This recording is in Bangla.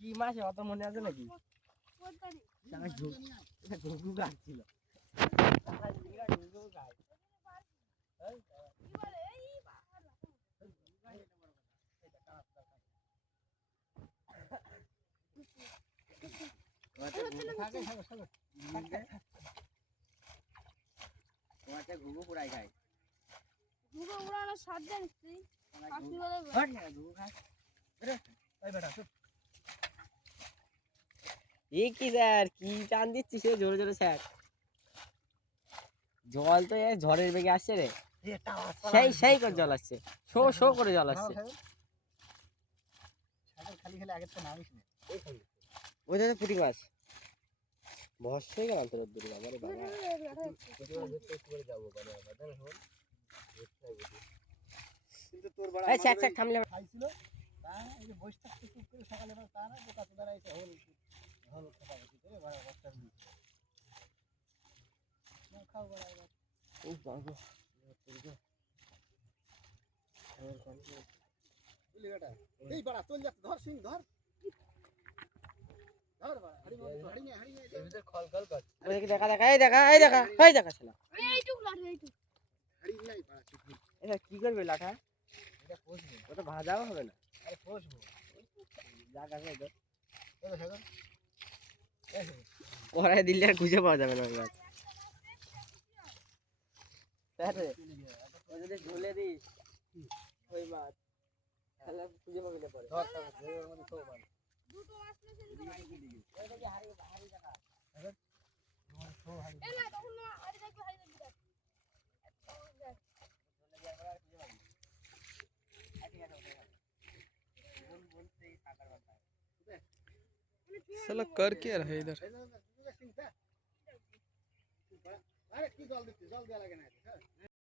কি মাসে অত মনে আছে নাকি? ঘুঘু গাছ ছিল। ঘুঘু পুরাই খায়। ঘুঘু উড়ানোর স্বাদ জানিস তুই? কি স্যার কি টান দিচ্ছিস জোরে জোরে স্যার? জল তো ঝড়ের বেগে আসছে রে, সেই সেই করে জল আসছে, শো শো করে জল আসছে। ওই তো পুঁটি মাছ ভস্য হয়ে গেল তোর দূরে বাবা রে বাবা। কিন্তু তোর বড় আমার থামলে খাইছিল তা এই যে বসে থাকতে চুপ করে সকালে তা না বোকা তো দাঁড়াইছে হল হল খাওয়া উচিত রে বড় বস্তা নিয়ে না খাও বড় এবার ও বাবা বুঝলি বেটা এই বড় চল যা ধর সিং ধর ধর বড় হাড়ি নে এই ভিতর খল খল কর ওই দেখা দেখা এই দেখা এই দেখা এই দেখা শালা এইটুক লাঠি এইটুক হাড়ি নাই বড় এটা কি করবে লাঠা? এটা পোষবো, ওটা ভাজাও হবে না। আরে পোষবো জায়গা আছে তো এই দেখো কড়াই দিলে আর খুঁজে পাওয়া যাবে না ওই মাছ। ওই যদি ঝুলে দিস ওই মাছ তাহলে খুঁজে পাবি না পরে। দুটো মাছ নিয়ে চলে যাই এই দেখি হাড়ি হাড়ি দেখা দেখো এই না তখন না হাড়ি দেখবি হাড়ি দেখবি দেখ साला कर क्या रहा है इधर? अरे की जल देती जल दिया लगे ना